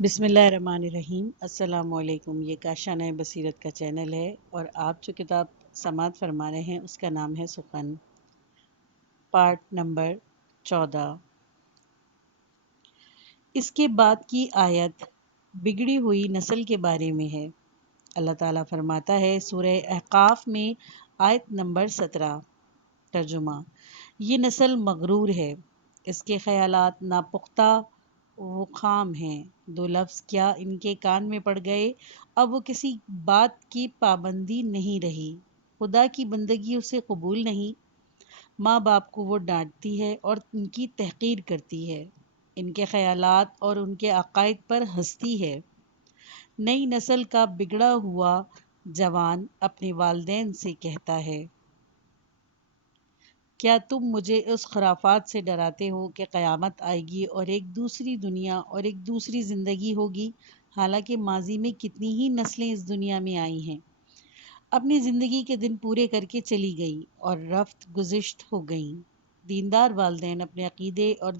بسم اللہ الرحمن الرحیم۔ السلام علیکم۔ یہ کاشانۂ بصیرت کا چینل ہے اور آپ جو کتاب سماعت فرما رہے ہیں اس کا نام ہے سخن، پارٹ نمبر 14۔ اس کے بعد کی آیت بگڑی ہوئی نسل کے بارے میں ہے۔ اللہ تعالیٰ فرماتا ہے سورہ احقاف میں آیت نمبر 17، ترجمہ: یہ نسل مغرور ہے، اس کے خیالات ناپختہ و خام ہیں۔ دو لفظ کیا ان کے کان میں پڑ گئے، اب وہ کسی بات کی پابندی نہیں رہی، خدا کی بندگی اسے قبول نہیں، ماں باپ کو وہ ڈانٹتی ہے اور ان کی تحقیر کرتی ہے، ان کے خیالات اور ان کے عقائد پر ہنستی ہے۔ نئی نسل کا بگڑا ہوا جوان اپنے والدین سے کہتا ہے، کیا تم مجھے اس خرافات سے ڈراتے ہو کہ قیامت آئے گی اور ایک دوسری دنیا اور ایک دوسری زندگی ہوگی، حالانکہ ماضی میں کتنی ہی نسلیں اس دنیا میں آئی ہیں، اپنی زندگی کے دن پورے کر کے چلی گئی اور رفت گزشت ہو گئیں۔ دیندار والدین اپنے عقیدے اور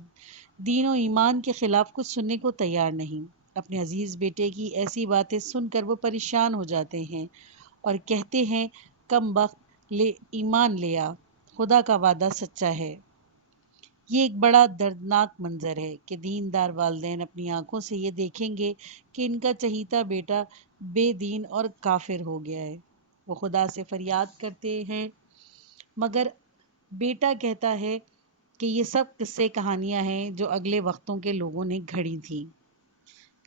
دین و ایمان کے خلاف کچھ سننے کو تیار نہیں۔ اپنے عزیز بیٹے کی ایسی باتیں سن کر وہ پریشان ہو جاتے ہیں اور کہتے ہیں، کم بخت، لے ایمان لے آ، خدا کا وعدہ سچا ہے۔ یہ ایک بڑا دردناک منظر ہے کہ دیندار والدین اپنی آنکھوں سے یہ دیکھیں گے کہ ان کا چہیتا بیٹا بے دین اور کافر ہو گیا ہے۔ وہ خدا سے فریاد کرتے ہیں مگر بیٹا کہتا ہے کہ یہ سب قصے کہانیاں ہیں جو اگلے وقتوں کے لوگوں نے گھڑی تھیں۔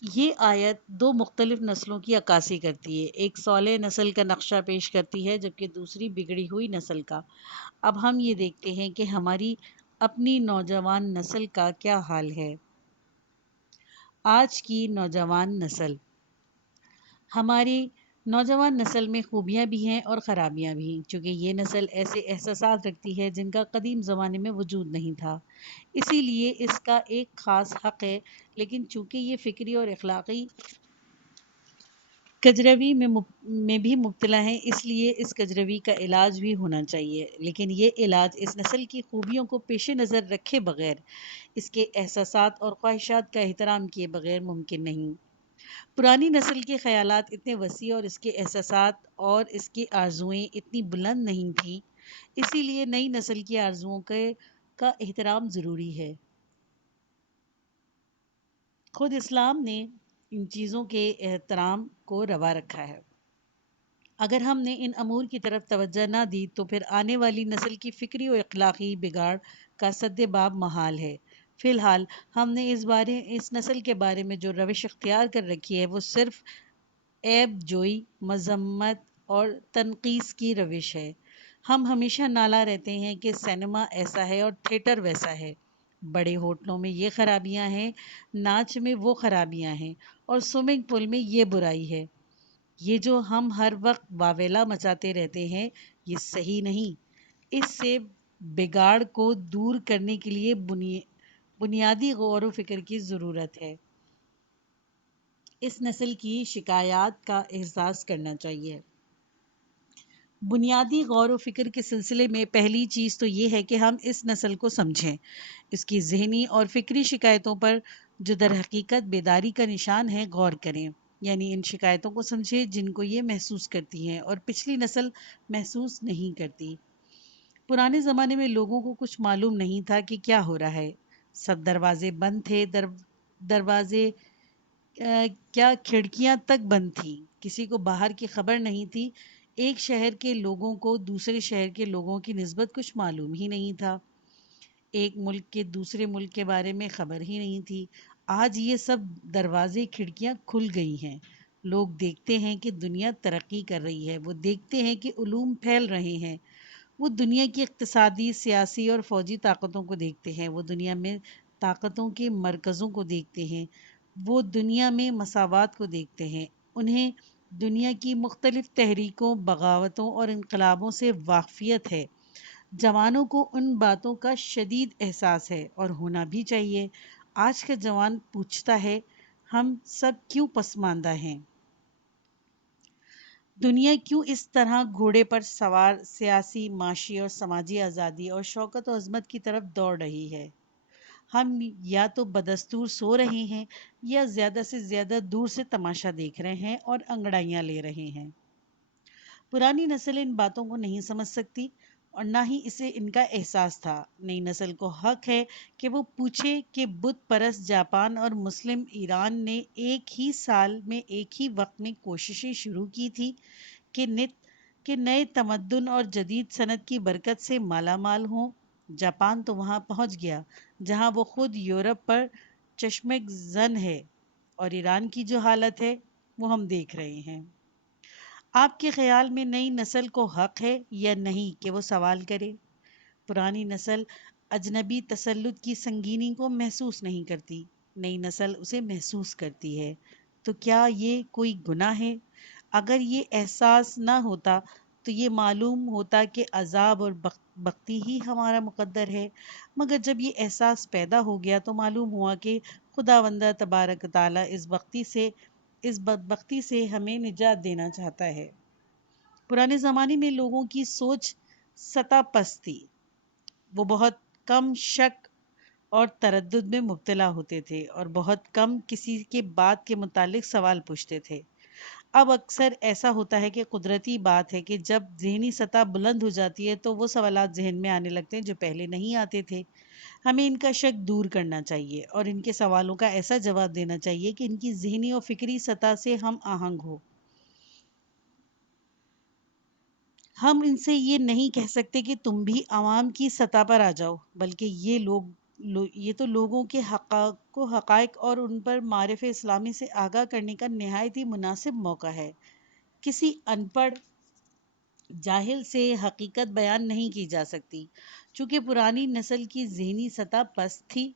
یہ آیت دو مختلف نسلوں کی عکاسی کرتی ہے، ایک صالح نسل کا نقشہ پیش کرتی ہے جبکہ دوسری بگڑی ہوئی نسل کا۔ اب ہم یہ دیکھتے ہیں کہ ہماری اپنی نوجوان نسل کا کیا حال ہے۔ آج کی نوجوان نسل، ہماری نوجوان نسل میں خوبیاں بھی ہیں اور خرابیاں بھی، چونکہ یہ نسل ایسے احساسات رکھتی ہے جن کا قدیم زمانے میں وجود نہیں تھا، اسی لیے اس کا ایک خاص حق ہے، لیکن چونکہ یہ فکری اور اخلاقی کجروی میں بھی مبتلا ہیں، اس لیے اس کجروی کا علاج بھی ہونا چاہیے، لیکن یہ علاج اس نسل کی خوبیوں کو پیش نظر رکھے بغیر، اس کے احساسات اور خواہشات کا احترام کیے بغیر ممکن نہیں۔ پرانی نسل کے خیالات اتنے وسیع اور اس کے احساسات اور اس کی آرزوئیں اتنی بلند نہیں تھیں، اسی لیے نئی نسل کی آرزوؤں کا احترام ضروری ہے۔ خود اسلام نے ان چیزوں کے احترام کو روا رکھا ہے۔ اگر ہم نے ان امور کی طرف توجہ نہ دی تو پھر آنے والی نسل کی فکری و اخلاقی بگاڑ کا سد باب محال ہے۔ فی الحال ہم نے اس نسل کے بارے میں جو روش اختیار کر رکھی ہے وہ صرف عیب جوئی، مذمت اور تنقیص کی روش ہے۔ ہم ہمیشہ نالا رہتے ہیں کہ سینما ایسا ہے اور تھیٹر ویسا ہے، بڑے ہوٹلوں میں یہ خرابیاں ہیں، ناچ میں وہ خرابیاں ہیں اور سوئمنگ پول میں یہ برائی ہے۔ یہ جو ہم ہر وقت واویلا مچاتے رہتے ہیں یہ صحیح نہیں۔ اس سے بگاڑ کو دور کرنے کے لیے بنیادی غور و فکر کی ضرورت ہے۔ اس نسل کی شکایات کا احساس کرنا چاہیے۔ بنیادی غور و فکر کے سلسلے میں پہلی چیز تو یہ ہے کہ ہم اس نسل کو سمجھیں، اس کی ذہنی اور فکری شکایتوں پر جو در حقیقت بیداری کا نشان ہے غور کریں، یعنی ان شکایتوں کو سمجھیں جن کو یہ محسوس کرتی ہیں اور پچھلی نسل محسوس نہیں کرتی۔ پرانے زمانے میں لوگوں کو کچھ معلوم نہیں تھا کہ کیا ہو رہا ہے، سب دروازے بند تھے، دروازے کیا کھڑکیاں تک بند تھیں، کسی کو باہر کی خبر نہیں تھی، ایک شہر کے لوگوں کو دوسرے شہر کے لوگوں کی نسبت کچھ معلوم ہی نہیں تھا، ایک ملک کے دوسرے ملک کے بارے میں خبر ہی نہیں تھی۔ آج یہ سب دروازے کھڑکیاں کھل گئی ہیں، لوگ دیکھتے ہیں کہ دنیا ترقی کر رہی ہے، وہ دیکھتے ہیں کہ علوم پھیل رہے ہیں، وہ دنیا کی اقتصادی، سیاسی اور فوجی طاقتوں کو دیکھتے ہیں، وہ دنیا میں طاقتوں کے مرکزوں کو دیکھتے ہیں، وہ دنیا میں مساوات کو دیکھتے ہیں، انہیں دنیا کی مختلف تحریکوں، بغاوتوں اور انقلابوں سے واقفیت ہے۔ جوانوں کو ان باتوں کا شدید احساس ہے اور ہونا بھی چاہیے۔ آج کا جوان پوچھتا ہے، ہم سب کیوں پسماندہ ہیں؟ دنیا کیوں اس طرح گھوڑے پر سوار سیاسی، معاشی اور سماجی آزادی اور شوکت و عظمت کی طرف دوڑ رہی ہے؟ ہم یا تو بدستور سو رہے ہیں یا زیادہ سے زیادہ دور سے تماشا دیکھ رہے ہیں اور انگڑائیاں لے رہے ہیں۔ پرانی نسل ان باتوں کو نہیں سمجھ سکتی اور نہ ہی اسے ان کا احساس تھا۔ نئی نسل کو حق ہے کہ وہ پوچھے کہ بت پرست جاپان اور مسلم ایران نے ایک ہی سال میں ایک ہی وقت میں کوششیں شروع کی تھی کہ نئے تمدن اور جدید صنعت کی برکت سے مالا مال ہوں۔ جاپان تو وہاں پہنچ گیا جہاں وہ خود یورپ پر چشمک زن ہے، اور ایران کی جو حالت ہے وہ ہم دیکھ رہے ہیں۔ آپ کے خیال میں نئی نسل کو حق ہے یا نہیں کہ وہ سوال کرے؟ پرانی نسل اجنبی تسلط کی سنگینی کو محسوس نہیں کرتی، نئی نسل اسے محسوس کرتی ہے۔ تو کیا یہ کوئی گناہ ہے؟ اگر یہ احساس نہ ہوتا تو یہ معلوم ہوتا کہ عذاب اور بختی ہی ہمارا مقدر ہے، مگر جب یہ احساس پیدا ہو گیا تو معلوم ہوا کہ خداوند تبارک تعالیٰ اس بدبختی سے ہمیں نجات دینا چاہتا ہے۔ پرانے زمانے میں لوگوں کی سوچ سطح پست تھی، وہ بہت کم شک اور تردد میں مبتلا ہوتے تھے اور بہت کم کسی کے بات کے متعلق سوال پوچھتے تھے۔ اب اکثر ایسا ہوتا ہے کہ قدرتی بات ہے کہ جب ذہنی سطح بلند ہو جاتی ہے تو وہ سوالات ذہن میں آنے لگتے ہیں جو پہلے نہیں آتے تھے۔ ہمیں ان کا شک دور کرنا چاہیے اور ان کے سوالوں کا ایسا جواب دینا چاہیے کہ ان کی ذہنی اور فکری سطح سے ہم آہنگ ہو۔ ہم ان سے یہ نہیں کہہ سکتے کہ تم بھی عوام کی سطح پر آ جاؤ، بلکہ یہ تو لوگوں کے حقائق اور ان پر معرف اسلامی سے آگاہ کرنے کا نہایت ہی مناسب موقع ہے۔ کسی ان پڑھ جاہل سے حقیقت بیان نہیں کی جا سکتی۔ چونکہ پرانی نسل کی ذہنی سطح پست تھی،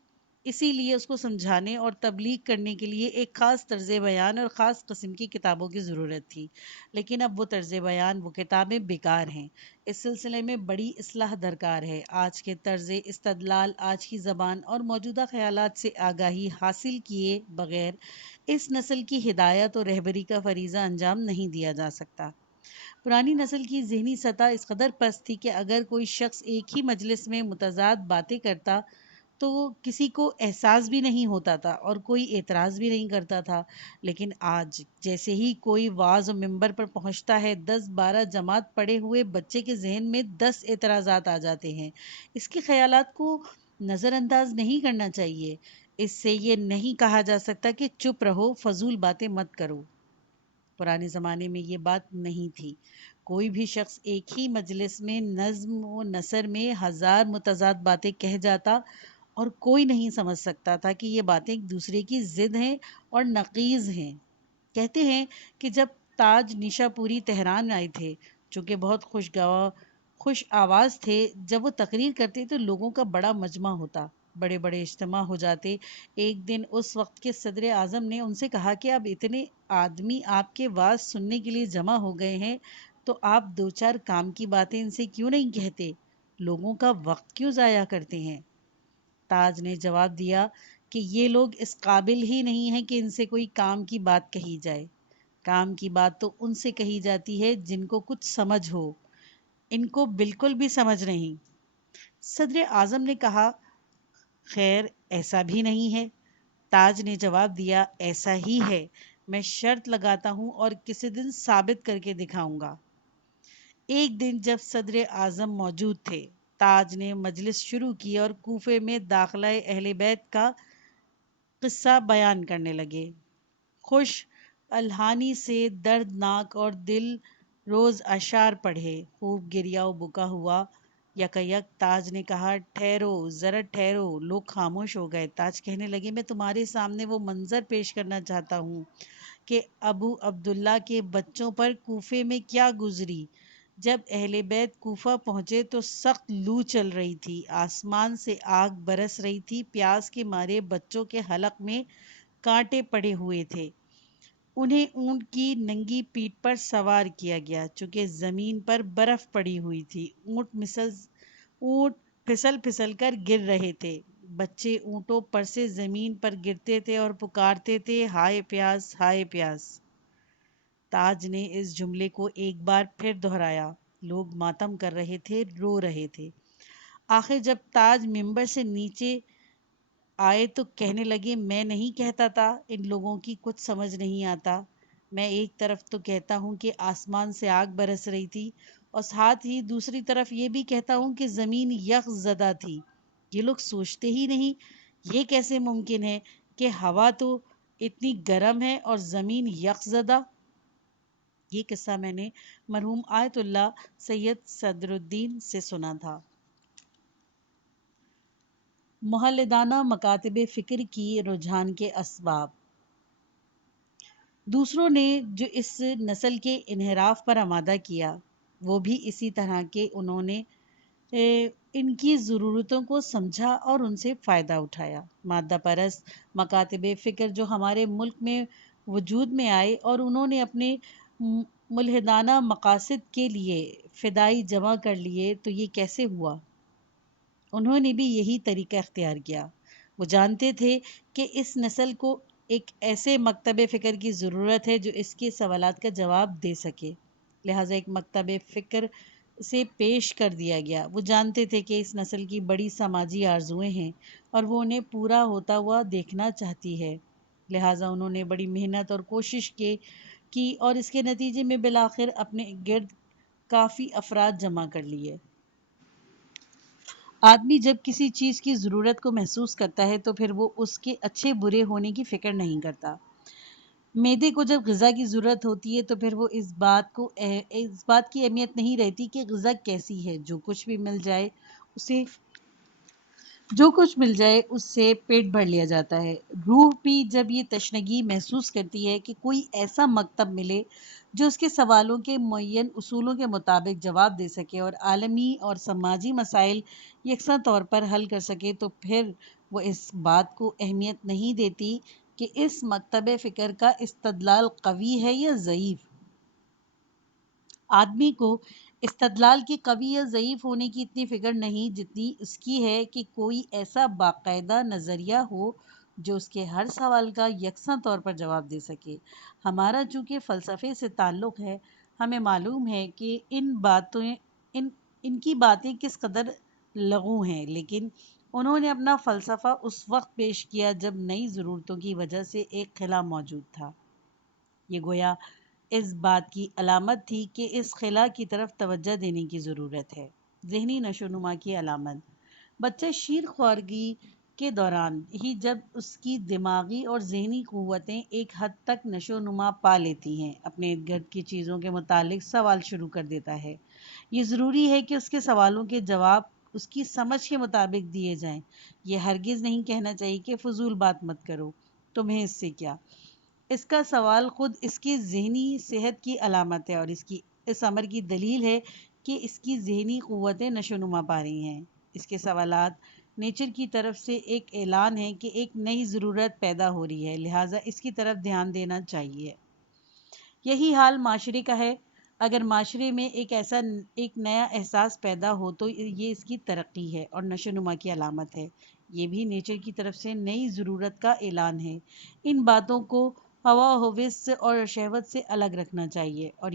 اسی لیے اس کو سمجھانے اور تبلیغ کرنے کے لیے ایک خاص طرز بیان اور خاص قسم کی کتابوں کی ضرورت تھی۔ لیکن اب وہ طرز بیان، وہ کتابیں بیکار ہیں۔ اس سلسلے میں بڑی اصلاح درکار ہے۔ آج کے طرز استدلال، آج کی زبان اور موجودہ خیالات سے آگاہی حاصل کیے بغیر اس نسل کی ہدایت اور رہبری کا فریضہ انجام نہیں دیا جا سکتا۔ پرانی نسل کی ذہنی سطح اس قدر پست تھی کہ اگر کوئی شخص ایک ہی مجلس میں متضاد باتیں کرتا تو کسی کو احساس بھی نہیں ہوتا تھا اور کوئی اعتراض بھی نہیں کرتا تھا۔ لیکن آج جیسے ہی کوئی واعظ و منبر پر پہنچتا ہے، 10-12 جماعت پڑھے ہوئے بچے کے ذہن میں 10 اعتراضات آ جاتے ہیں۔ اس کے خیالات کو نظر انداز نہیں کرنا چاہیے۔ اس سے یہ نہیں کہا جا سکتا کہ چپ رہو، فضول باتیں مت کرو۔ پرانے زمانے میں یہ بات نہیں تھی۔ کوئی بھی شخص ایک ہی مجلس میں نظم و نثر میں 1000 متضاد باتیں کہہ جاتا اور کوئی نہیں سمجھ سکتا تھا کہ یہ باتیں ایک دوسرے کی ضد ہیں اور نقیض ہیں۔ کہتے ہیں کہ جب تاج نیشا پوری تہران آئے تھے، چونکہ بہت خوش آواز تھے، جب وہ تقریر کرتے تو لوگوں کا بڑا مجمع ہوتا، بڑے بڑے اجتماع ہو جاتے۔ ایک دن اس وقت کے صدر اعظم نے ان سے کہا کہ اب اتنے آدمی آپ کے وعظ سننے کے لیے جمع ہو گئے ہیں تو آپ 2-4 کام کی باتیں ان سے کیوں نہیں کہتے، لوگوں کا وقت کیوں ضائع کرتے ہیں؟ تاج نے جواب دیا کہ یہ لوگ اس قابل ہی نہیں ہیں کہ ان سے کوئی کام کی بات کہی جائے۔ کام کی بات تو ان سے کہی جاتی ہے جن کو کچھ سمجھ ہو، ان کو بالکل بھی سمجھ نہیں۔ صدر اعظم نے کہا، خیر ایسا بھی نہیں ہے۔ تاج نے جواب دیا، ایسا ہی ہے، میں شرط لگاتا ہوں اور کسی دن ثابت کر کے دکھاؤں گا۔ ایک دن جب صدر اعظم موجود تھے، تاج نے مجلس شروع کی اور کوفے میں داخلہ اہل بیت کا قصہ بیان کرنے لگے۔ خوش الحانی سے دردناک اور دل روز اشعار پڑھے، خوب گریا و بکا ہوا۔ یکایک تاج نے کہا، ٹھہرو ذرا ٹھہرو۔ لوگ خاموش ہو گئے۔ تاج کہنے لگے، میں تمہارے سامنے وہ منظر پیش کرنا چاہتا ہوں کہ ابو عبداللہ کے بچوں پر کوفے میں کیا گزری۔ جب اہل بیت کوفہ پہنچے تو سخت لو چل رہی تھی، آسمان سے آگ برس رہی تھی، پیاس کے مارے بچوں کے حلق میں کانٹے پڑے ہوئے تھے۔ انہیں اونٹ کی ننگی پیٹھ پر سوار کیا گیا، چونکہ زمین پر برف پڑی ہوئی تھی۔ اونٹ پھسل پھسل کر گر رہے تھے، بچے اونٹوں پر سے زمین پر گرتے تھے اور پکارتے تھے، ہائے پیاس، ہائے پیاس۔ تاج نے اس جملے کو ایک بار پھر دہرایا۔ لوگ ماتم کر رہے تھے، رو رہے تھے۔ آخر جب تاج منبر سے نیچے آئے تو کہنے لگے میں نہیں کہتا تھا ان لوگوں کی کچھ سمجھ نہیں آتا. میں ایک طرف تو کہتا ہوں کہ آسمان سے آگ برس رہی تھی اور ساتھ ہی دوسری طرف یہ بھی کہتا ہوں کہ زمین یخ زدہ تھی. یہ لوگ سوچتے ہی نہیں یہ کیسے ممکن ہے کہ ہوا تو اتنی گرم ہے اور زمین یخ زدہ. یہ قصہ میں نے مرحوم آیت اللہ سید صدر الدین سے سنا تھا. مولدانہ مکاتب فکر کی رجحان کے اسباب. دوسروں نے جو اس نسل کے انحراف پر آمادہ کیا وہ بھی اسی طرح کے انہوں نے ان کی ضرورتوں کو سمجھا اور ان سے فائدہ اٹھایا. مادہ پرست مکاتب فکر جو ہمارے ملک میں وجود میں آئے اور انہوں نے اپنے ملحدانہ مقاصد کے لیے فدائی جمع کر لیے تو یہ کیسے ہوا؟ انہوں نے بھی یہی طریقہ اختیار کیا. وہ جانتے تھے کہ اس نسل کو ایک ایسے مکتب فکر کی ضرورت ہے جو اس کے سوالات کا جواب دے سکے، لہٰذا ایک مکتب فکر سے پیش کر دیا گیا. وہ جانتے تھے کہ اس نسل کی بڑی سماجی آرزویں ہیں اور وہ انہیں پورا ہوتا ہوا دیکھنا چاہتی ہے، لہٰذا انہوں نے بڑی محنت اور کوشش کی اور اس کے نتیجے میں بالآخر اپنے گرد کافی افراد جمع کر لیے. آدمی جب کسی چیز کی ضرورت کو محسوس کرتا ہے تو پھر وہ اس کے اچھے برے ہونے کی فکر نہیں کرتا. معدے کو جب غذا کی ضرورت ہوتی ہے تو پھر وہ اس بات کی اہمیت نہیں رہتی کہ غذا کیسی ہے، جو کچھ مل جائے اس سے پیٹ بھر لیا جاتا ہے. روح بھی جب یہ تشنگی محسوس کرتی ہے کہ کوئی ایسا مکتب ملے جو اس کے سوالوں کے معین اصولوں کے مطابق جواب دے سکے اور عالمی اور سماجی مسائل یکساں طور پر حل کر سکے، تو پھر وہ اس بات کو اہمیت نہیں دیتی کہ اس مکتب فکر کا استدلال قوی ہے یا ضعیف. آدمی کو استدلال کے قوی یا ضعیف ہونے کی اتنی فکر نہیں جتنی اس کی ہے کہ کوئی ایسا باقاعدہ نظریہ ہو جو اس کے ہر سوال کا یکساں طور پر جواب دے سکے. ہمارا چونکہ فلسفے سے تعلق ہے، ہمیں معلوم ہے کہ ان کی باتیں کس قدر لغو ہیں، لیکن انہوں نے اپنا فلسفہ اس وقت پیش کیا جب نئی ضرورتوں کی وجہ سے ایک خلا موجود تھا. یہ گویا اس بات کی علامت تھی کہ اس خلا کی طرف توجہ دینے کی ضرورت ہے. ذہنی نشوونما کی علامت. بچہ شیر خوارگی کے دوران ہی جب اس کی دماغی اور ذہنی قوتیں ایک حد تک نشوونما پا لیتی ہیں، اپنے ارد گرد کی چیزوں کے متعلق سوال شروع کر دیتا ہے. یہ ضروری ہے کہ اس کے سوالوں کے جواب اس کی سمجھ کے مطابق دیے جائیں. یہ ہرگز نہیں کہنا چاہیے کہ فضول بات مت کرو، تمہیں اس سے کیا. اس کا سوال خود اس کی ذہنی صحت کی علامت ہے اور اس امر کی دلیل ہے کہ اس کی ذہنی قوتیں نشوونما پا رہی ہیں. اس کے سوالات نیچر کی طرف سے ایک اعلان ہے کہ ایک نئی ضرورت پیدا ہو رہی ہے، لہٰذا اس کی طرف دھیان دینا چاہیے. یہی حال معاشرے کا ہے. اگر معاشرے میں ایک نیا احساس پیدا ہو تو یہ اس کی ترقی ہے اور نشوونما کی علامت ہے. یہ بھی نیچر کی طرف سے نئی ضرورت کا اعلان ہے. ان باتوں کو ہوا ہوس اور شہوت سے الگ رکھنا چاہیے اور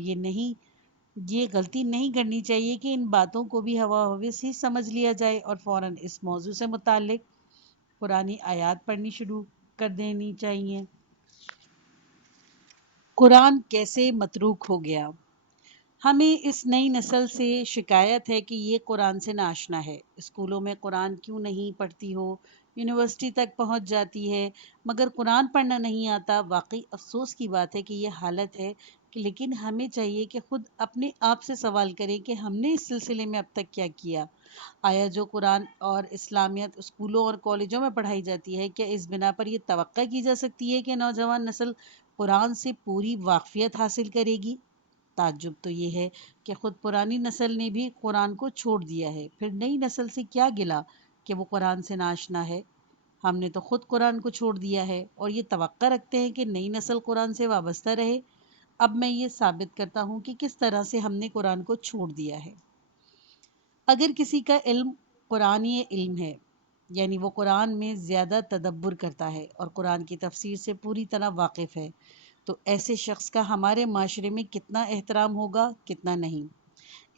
یہ غلطی نہیں کرنی چاہیے کہ ان باتوں کو بھی ہوا ہوس ہی سمجھ لیا جائے اور فوراً اس موضوع سے متعلق قرآنی آیات پڑھنی شروع کر دینی چاہیے. قرآن کیسے متروک ہو گیا؟ ہمیں اس نئی نسل سے شکایت ہے کہ یہ قرآن سے ناآشنا ہے. اسکولوں میں قرآن کیوں نہیں پڑھتی ہو، یونیورسٹی تک پہنچ جاتی ہے مگر قرآن پڑھنا نہیں آتا. واقعی افسوس کی بات ہے کہ یہ حالت ہے، لیکن ہمیں چاہیے کہ خود اپنے آپ سے سوال کریں کہ ہم نے اس سلسلے میں اب تک کیا کیا. آیا جو قرآن اور اسلامیت اسکولوں اور کالجوں میں پڑھائی جاتی ہے، کیا اس بنا پر یہ توقع کی جا سکتی ہے کہ نوجوان نسل قرآن سے پوری واقفیت حاصل کرے گی؟ تعجب تو یہ ہے کہ خود پرانی نسل نے بھی قرآن کو چھوڑ دیا ہے، پھر نئی نسل سے کیا گلہ کہ وہ قرآن سے ناآشنا ہے. ہم نے تو خود قرآن کو چھوڑ دیا ہے اور یہ توقع رکھتے ہیں کہ نئی نسل قرآن سے وابستہ رہے. اب میں یہ ثابت کرتا ہوں کہ کس طرح سے ہم نے قرآن کو چھوڑ دیا ہے. اگر کسی کا علم قرآنی علم ہے، یعنی وہ قرآن میں زیادہ تدبر کرتا ہے اور قرآن کی تفسیر سے پوری طرح واقف ہے، تو ایسے شخص کا ہمارے معاشرے میں کتنا احترام ہوگا، کتنا نہیں.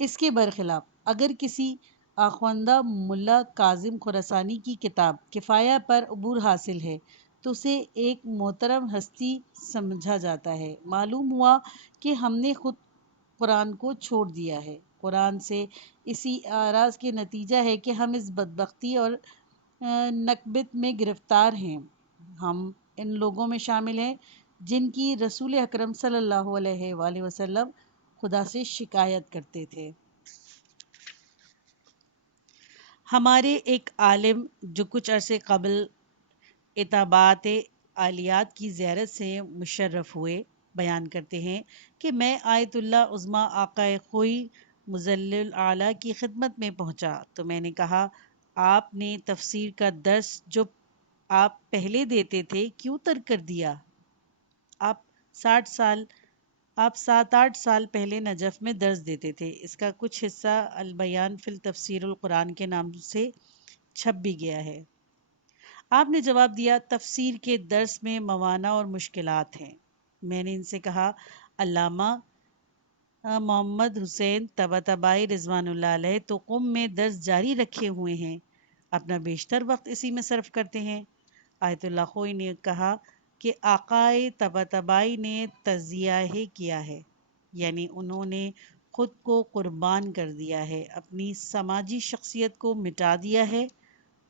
اس کے برخلاف اگر کسی آخوندہ ملا کاظم خراسانی کی کتاب کفایہ پر عبور حاصل ہے تو اسے ایک محترم ہستی سمجھا جاتا ہے۔ معلوم ہوا کہ ہم نے خود قرآن کو چھوڑ دیا ہے۔ قرآن سے اسی اعراض کے نتیجہ ہے کہ ہم اس بدبختی اور نکبت میں گرفتار ہیں۔ ہم ان لوگوں میں شامل ہیں جن کی رسول اکرم صلی اللہ علیہ وآلہ وسلم خدا سے شکایت کرتے تھے۔ ہمارے ایک عالم جو کچھ عرصے قبل اتابات عالیات کی زیارت سے مشرف ہوئے بیان کرتے ہیں کہ میں آیت اللہ عظمیٰ آقا خوئی مذلل اعلیٰ کی خدمت میں پہنچا تو میں نے کہا آپ نے تفسیر کا درس جو آپ پہلے دیتے تھے کیوں ترک کر دیا؟ آپ 7-8 سال پہلے نجف میں درس دیتے تھے، اس کا کچھ حصہ البیان فی التفسیر القرآن کے نام سے چھپ بھی گیا ہے۔ آپ نے جواب دیا تفسیر کے درس میں موانع اور مشکلات ہیں۔ میں نے ان سے کہا علامہ محمد حسین طباطبائی رضوان اللہ علیہ تو قم میں درس جاری رکھے ہوئے ہیں، اپنا بیشتر وقت اسی میں صرف کرتے ہیں۔ آیت اللہ خوئی نے کہا کہ آقائے طباطبائی نے تزیہ کیا ہے، یعنی انہوں نے خود کو قربان کر دیا ہے، اپنی سماجی شخصیت کو مٹا دیا ہے۔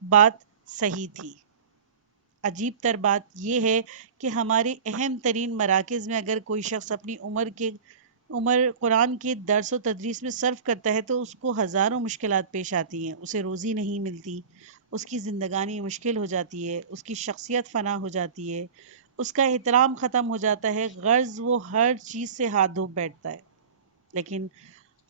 بات صحیح تھی۔ عجیب تر بات یہ ہے کہ ہمارے اہم ترین مراکز میں اگر کوئی شخص اپنی عمر قرآن کے درس و تدریس میں صرف کرتا ہے تو اس کو ہزاروں مشکلات پیش آتی ہیں، اسے روزی نہیں ملتی، اس کی زندگانی مشکل ہو جاتی ہے، اس کی شخصیت فنا ہو جاتی ہے، اس کا احترام ختم ہو جاتا ہے، غرض وہ ہر چیز سے ہاتھ دھو بیٹھتا ہے۔ لیکن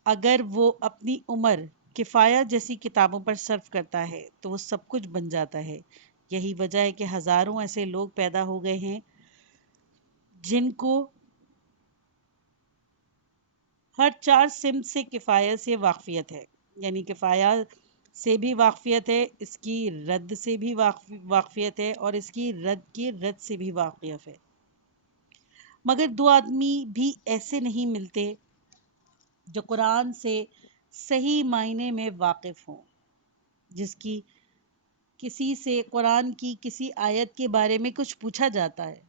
اگر وہ اپنی عمر کفایہ جیسی کتابوں پر صرف کرتا ہے تو وہ سب کچھ بن جاتا ہے۔ یہی وجہ ہے کہ ہزاروں ایسے لوگ پیدا ہو گئے ہیں جن کو ہر 4 سمت سے کفایہ سے واقفیت ہے، یعنی کفایہ سے بھی واقفیت ہے، اس کی رد سے بھی واقفیت ہے اور اس کی رد سے بھی واقفیت ہے۔ مگر 2 آدمی بھی ایسے نہیں ملتے جو قرآن سے صحیح معنی میں واقف ہوں۔ جس کی کسی سے قرآن کی کسی آیت کے بارے میں کچھ پوچھا جاتا ہے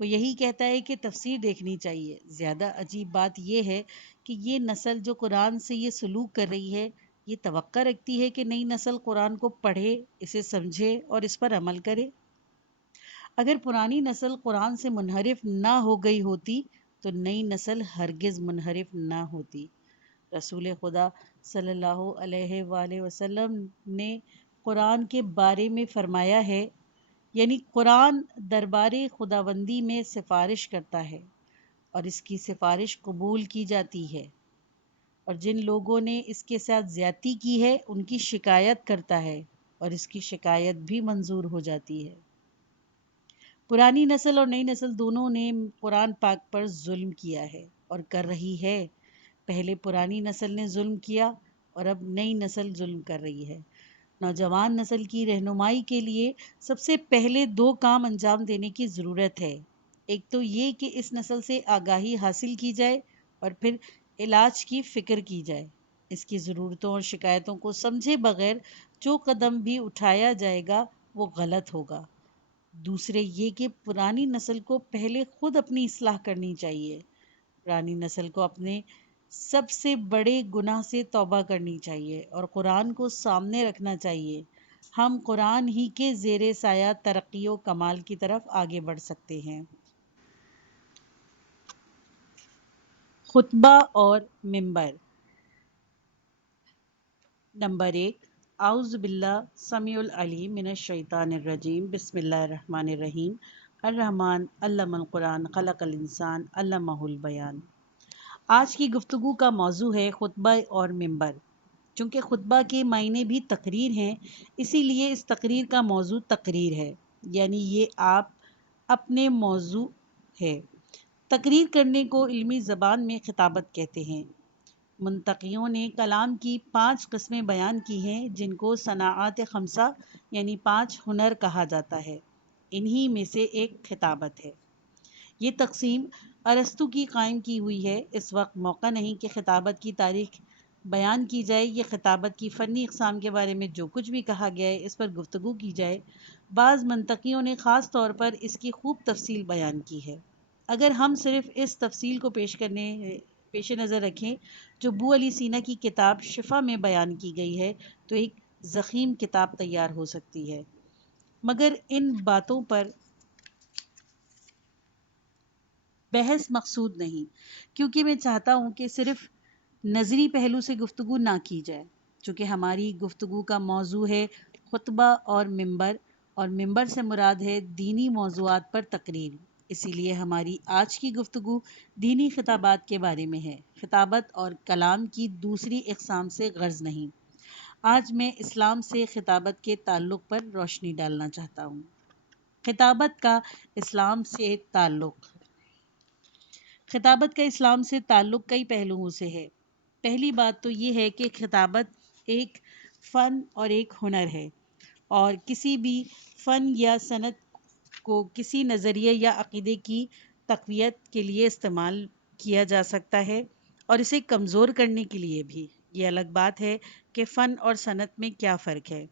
وہ یہی کہتا ہے کہ تفسیر دیکھنی چاہیے۔ زیادہ عجیب بات یہ ہے کہ یہ نسل جو قرآن سے یہ سلوک کر رہی ہے یہ توقع رکھتی ہے کہ نئی نسل قرآن کو پڑھے، اسے سمجھے اور اس پر عمل کرے۔ اگر پرانی نسل قرآن سے منحرف نہ ہو گئی ہوتی تو نئی نسل ہرگز منحرف نہ ہوتی۔ رسول خدا صلی اللہ علیہ وآلہ وسلم نے قرآن کے بارے میں فرمایا ہے، یعنی قرآن دربار خداوندی میں سفارش کرتا ہے اور اس کی سفارش قبول کی جاتی ہے، اور جن لوگوں نے اس کے ساتھ زیادتی کی ہے ان کی شکایت کرتا ہے اور اس کی شکایت بھی منظور ہو جاتی ہے۔ پرانی نسل اور نئی نسل دونوں نے قرآن پاک پر ظلم کیا ہے اور کر رہی ہے۔ پہلے پرانی نسل نے ظلم کیا اور اب نئی نسل ظلم کر رہی ہے۔ نوجوان نسل کی رہنمائی کے لیے سب سے پہلے 2 کام انجام دینے کی ضرورت ہے۔ ایک تو یہ کہ اس نسل سے آگاہی حاصل کی جائے اور پھر علاج کی فکر کی جائے۔ اس کی ضرورتوں اور شکایتوں کو سمجھے بغیر جو قدم بھی اٹھایا جائے گا وہ غلط ہوگا۔ دوسرے یہ کہ پرانی نسل کو پہلے خود اپنی اصلاح کرنی چاہیے۔ پرانی نسل کو اپنے سب سے بڑے گناہ سے توبہ کرنی چاہیے اور قرآن کو سامنے رکھنا چاہیے۔ ہم قرآن ہی کے زیر سایہ ترقی و کمال کی طرف آگے بڑھ سکتے ہیں۔ خطبہ اور منبر۔ نمبر 1، اعوذ باللہ سمیع العلیم من الشیطان الرجیم، بسم اللہ الرحمن الرحیم، الرحمن علم القرآن خلق الانسان علمہ البیان۔ آج کی گفتگو کا موضوع ہے خطبہ اور منبر۔ چونکہ خطبہ کے معنی بھی تقریر ہیں اسی لیے اس تقریر کا موضوع تقریر ہے، یعنی یہ اپنے موضوع ہے۔ تقریر کرنے کو علمی زبان میں خطابت کہتے ہیں۔ منطقیوں نے کلام کی 5 قسمیں بیان کی ہیں جن کو صناعات 5 یعنی 5 ہنر کہا جاتا ہے، انہی میں سے ایک خطابت ہے۔ یہ تقسیم ارسطو کی قائم کی ہوئی ہے۔ اس وقت موقع نہیں کہ خطابت کی تاریخ بیان کی جائے یا خطابت کی فنی اقسام کے بارے میں جو کچھ بھی کہا گیا ہے اس پر گفتگو کی جائے۔ بعض منطقیوں نے خاص طور پر اس کی خوب تفصیل بیان کی ہے۔ اگر ہم صرف اس تفصیل کو پیش نظر رکھیں جو بو علی سینا کی کتاب شفا میں بیان کی گئی ہے تو ایک ضخیم کتاب تیار ہو سکتی ہے، مگر ان باتوں پر بحث مقصود نہیں، کیونکہ میں چاہتا ہوں کہ صرف نظری پہلو سے گفتگو نہ کی جائے، چونکہ ہماری گفتگو کا موضوع ہے خطبہ اور ممبر سے مراد ہے دینی موضوعات پر تقریر۔ اسی لیے ہماری آج کی گفتگو دینی خطابات کے بارے میں ہے، خطابت اور کلام کی دوسری اقسام سے غرض نہیں۔ آج میں اسلام سے خطابت کے تعلق پر روشنی ڈالنا چاہتا ہوں۔ خطابت کا اسلام سے تعلق۔ خطابت کا اسلام سے تعلق کئی پہلوؤں سے ہے۔ پہلی بات تو یہ ہے کہ خطابت ایک فن اور ایک ہنر ہے، اور کسی بھی فن یا صنعت کو کسی نظریے یا عقیدے کی تقویت کے لیے استعمال کیا جا سکتا ہے اور اسے کمزور کرنے کے لیے بھی۔ یہ الگ بات ہے کہ فن اور صنعت میں کیا فرق ہے۔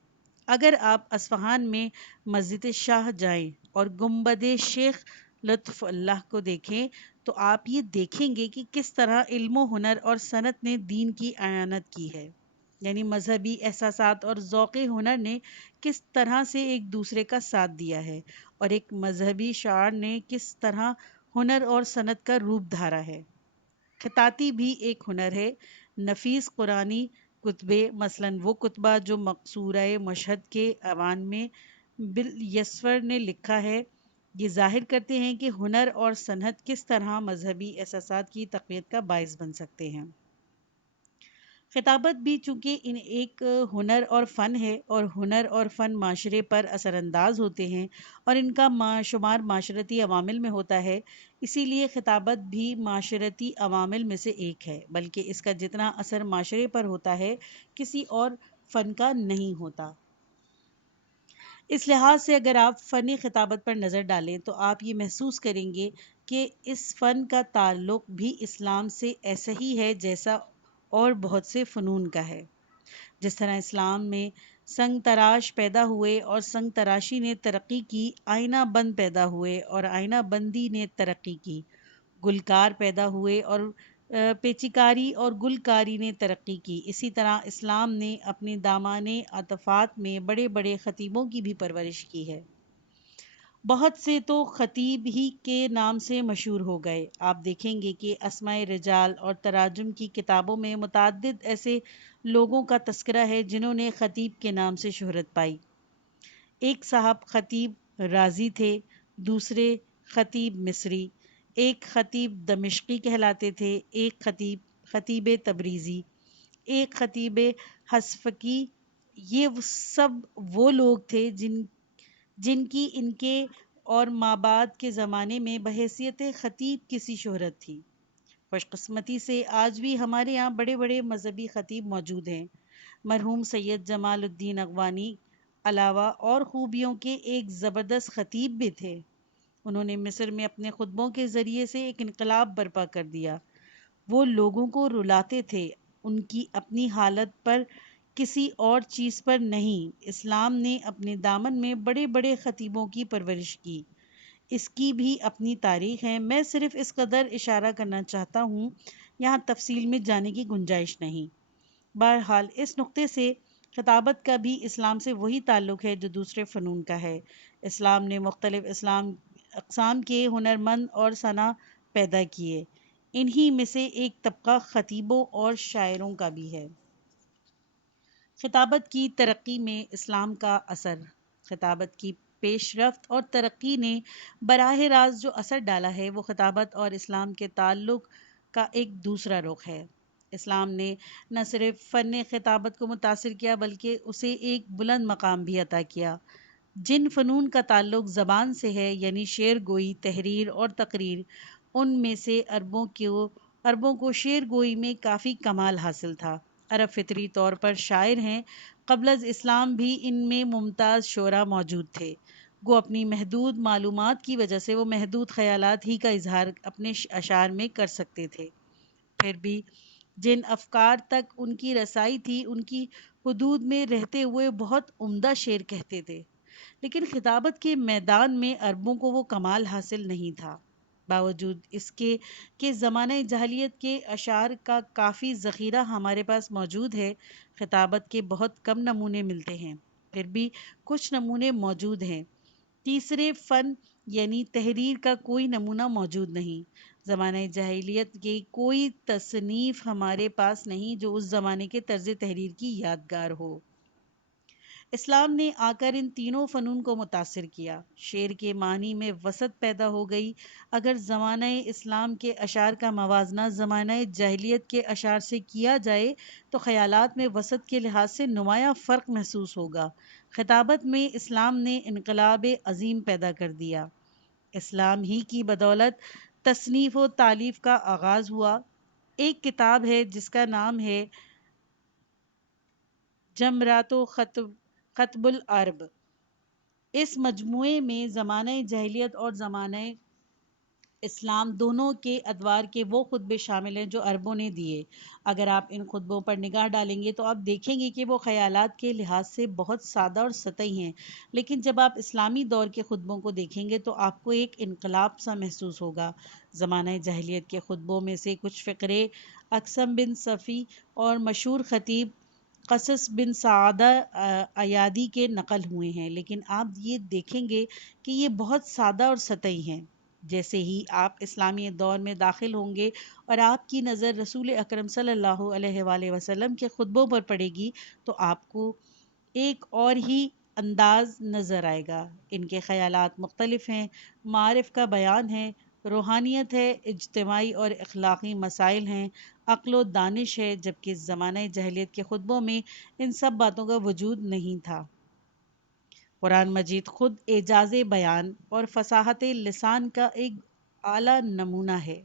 اگر آپ اصفہان میں مسجد شاہ جائیں اور گنبد شیخ لطف اللہ کو دیکھیں تو آپ یہ دیکھیں گے کہ کس طرح علم و ہنر اور صنعت نے دین کی اعانت کی ہے، یعنی مذہبی احساسات اور ذوق ہنر نے کس طرح سے ایک دوسرے کا ساتھ دیا ہے، اور ایک مذہبی شاعر نے کس طرح ہنر اور صنعت کا روپ دھارا ہے۔ خطاطی بھی ایک ہنر ہے۔ نفیس قرآنی کتبے، مثلاً وہ کتبہ جو مقصورہ مشہد کے اوان میں بالیسور نے لکھا ہے، یہ ظاہر کرتے ہیں کہ ہنر اور صنعت کس طرح مذہبی احساسات کی تقویت کا باعث بن سکتے ہیں۔ خطابت بھی چونکہ ایک ہنر اور فن ہے، اور ہنر اور فن معاشرے پر اثر انداز ہوتے ہیں اور ان کا شمار معاشرتی عوامل میں ہوتا ہے، اسی لیے خطابت بھی معاشرتی عوامل میں سے ایک ہے، بلکہ اس کا جتنا اثر معاشرے پر ہوتا ہے کسی اور فن کا نہیں ہوتا۔ اس لحاظ سے اگر آپ فنی خطابت پر نظر ڈالیں تو آپ یہ محسوس کریں گے کہ اس فن کا تعلق بھی اسلام سے ایسا ہی ہے جیسا اور بہت سے فنون کا ہے۔ جس طرح اسلام میں سنگ تراش پیدا ہوئے اور سنگ تراشی نے ترقی کی، آئینہ بند پیدا ہوئے اور آئینہ بندی نے ترقی کی، گلکار پیدا ہوئے اور پیچیکاری اور گلکاری نے ترقی کی، اسی طرح اسلام نے اپنے دامانے عطفات میں بڑے بڑے خطیبوں کی بھی پرورش کی ہے۔ بہت سے تو خطیب ہی کے نام سے مشہور ہو گئے۔ آپ دیکھیں گے کہ اسماء رجال اور تراجم کی کتابوں میں متعدد ایسے لوگوں کا تذکرہ ہے جنہوں نے خطیب کے نام سے شہرت پائی۔ ایک صاحب خطیب رازی تھے، دوسرے خطیب مصری، ایک خطیب دمشقی کہلاتے تھے، ایک خطیب تبریزی، ایک خطیب حصفکی۔ یہ سب وہ لوگ تھے جن کی ان کے اور مابعد کے زمانے میں بحیثیت خطیب کسی شہرت تھی۔ خوش قسمتی سے آج بھی ہمارے یہاں بڑے بڑے مذہبی خطیب موجود ہیں۔ مرحوم سید جمال الدین اغوانی علاوہ اور خوبیوں کے ایک زبردست خطیب بھی تھے۔ انہوں نے مصر میں اپنے خطبوں کے ذریعے سے ایک انقلاب برپا کر دیا۔ وہ لوگوں کو رلاتے تھے، ان کی اپنی حالت پر، کسی اور چیز پر نہیں۔ اسلام نے اپنے دامن میں بڑے بڑے خطیبوں کی پرورش کی، اس کی بھی اپنی تاریخ ہے۔ میں صرف اس قدر اشارہ کرنا چاہتا ہوں، یہاں تفصیل میں جانے کی گنجائش نہیں۔ بہرحال اس نقطے سے خطابت کا بھی اسلام سے وہی تعلق ہے جو دوسرے فنون کا ہے۔ اسلام نے مختلف اقسام کے ہنرمند اور صناع پیدا کیے، انہی میں سے ایک طبقہ خطیبوں اور شاعروں کا بھی ہے۔ خطابت کی ترقی میں اسلام کا اثر۔ خطابت کی پیش رفت اور ترقی نے براہ راست جو اثر ڈالا ہے وہ خطابت اور اسلام کے تعلق کا ایک دوسرا رخ ہے۔ اسلام نے نہ صرف فن خطابت کو متاثر کیا بلکہ اسے ایک بلند مقام بھی عطا کیا۔ جن فنون کا تعلق زبان سے ہے، یعنی شعر گوئی، تحریر اور تقریر، ان میں سے عربوں کو شعر گوئی میں کافی کمال حاصل تھا۔ عرب فطری طور پر شاعر ہیں، قبل از اسلام بھی ان میں ممتاز شعراء موجود تھے، گو اپنی محدود معلومات کی وجہ سے وہ محدود خیالات ہی کا اظہار اپنے اشعار میں کر سکتے تھے، پھر بھی جن افکار تک ان کی رسائی تھی ان کی حدود میں رہتے ہوئے بہت عمدہ شعر کہتے تھے، لیکن خطابت کے میدان میں عربوں کو وہ کمال حاصل نہیں تھا۔ باوجود اس کے کہ زمانہ جاہلیت کے اشعار کا کافی ذخیرہ ہمارے پاس موجود ہے، خطابت کے بہت کم نمونے ملتے ہیں، پھر بھی کچھ نمونے موجود ہیں۔ تیسرے فن یعنی تحریر کا کوئی نمونہ موجود نہیں۔ زمانہ جاہلیت کی کوئی تصنیف ہمارے پاس نہیں جو اس زمانے کے طرز تحریر کی یادگار ہو۔ اسلام نے آ کر ان تینوں فنون کو متاثر کیا۔ شعر کے معنی میں وسعت پیدا ہو گئی۔ اگر زمانہ اسلام کے اشعار کا موازنہ زمانہ جاہلیت کے اشعار سے کیا جائے تو خیالات میں وسعت کے لحاظ سے نمایاں فرق محسوس ہوگا۔ خطابت میں اسلام نے انقلاب عظیم پیدا کر دیا۔ اسلام ہی کی بدولت تصنیف و تالیف کا آغاز ہوا۔ ایک کتاب ہے جس کا نام ہے جمرات و خطب العرب۔ اس مجموعے میں زمانہ جاہلیت اور زمانہ اسلام دونوں کے ادوار کے وہ خطبے شامل ہیں جو عربوں نے دیے۔ اگر آپ ان خطبوں پر نگاہ ڈالیں گے تو آپ دیکھیں گے کہ وہ خیالات کے لحاظ سے بہت سادہ اور سطحی ہیں، لیکن جب آپ اسلامی دور کے خطبوں کو دیکھیں گے تو آپ کو ایک انقلاب سا محسوس ہوگا۔ زمانہ جاہلیت کے خطبوں میں سے کچھ فقرے اقسم بن صفی اور مشہور خطیب قصص بن سعادہ ایادی کے نقل ہوئے ہیں، لیکن آپ یہ دیکھیں گے کہ یہ بہت سادہ اور سطحی ہیں۔ جیسے ہی آپ اسلامی دور میں داخل ہوں گے اور آپ کی نظر رسول اکرم صلی اللہ علیہ وآلہ وسلم کے خطبوں پر پڑے گی تو آپ کو ایک اور ہی انداز نظر آئے گا۔ ان کے خیالات مختلف ہیں، معارف کا بیان ہے، روحانیت ہے، اجتماعی اور اخلاقی مسائل ہیں، عقل و دانش ہے، جبکہ زمانہ جاہلیت کے خطبوں میں ان سب باتوں کا وجود نہیں تھا۔ قرآن مجید خود اعجاز بیان اور فصاحت لسان کا ایک اعلیٰ نمونہ ہے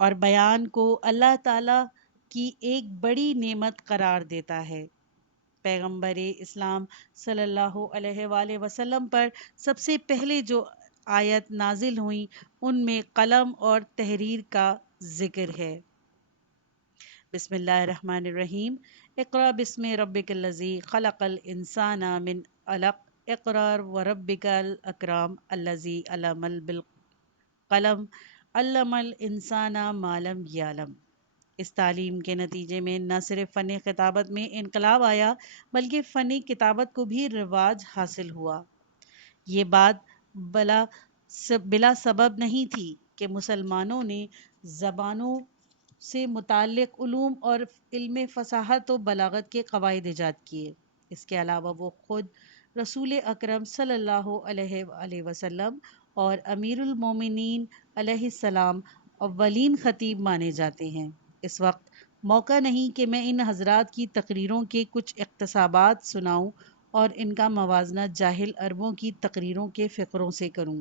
اور بیان کو اللہ تعالیٰ کی ایک بڑی نعمت قرار دیتا ہے۔ پیغمبر اسلام صلی اللہ علیہ وآلہ وسلم پر سب سے پہلے جو آیت نازل ہوئی ان میں قلم اور تحریر کا ذکر ہے۔ بسم اللہ الرحمن الرحیم۔ اقرأ بسم ربک الذی خلق الانسان من علق اقرأ وربک الاکرم الذی علم بالقلم علم الانسان ما لم یعلم۔ اس تعلیم کے نتیجے میں نہ صرف فن خطابت میں انقلاب آیا بلکہ فن کتابت کو بھی رواج حاصل ہوا۔ یہ بات بلا سبب نہیں تھی کہ مسلمانوں نے زبانوں سے متعلق علوم اور علم فصاحت و بلاغت کے قواعد ایجاد کیے۔ اس کے علاوہ وہ خود رسول اکرم صلی اللہ علیہ وآلہ وسلم اور امیر المومنین علیہ السلام اولین خطیب مانے جاتے ہیں۔ اس وقت موقع نہیں کہ میں ان حضرات کی تقریروں کے کچھ اقتباسات سناؤں اور ان کا موازنہ جاہل عربوں کی تقریروں کے فقروں سے کروں۔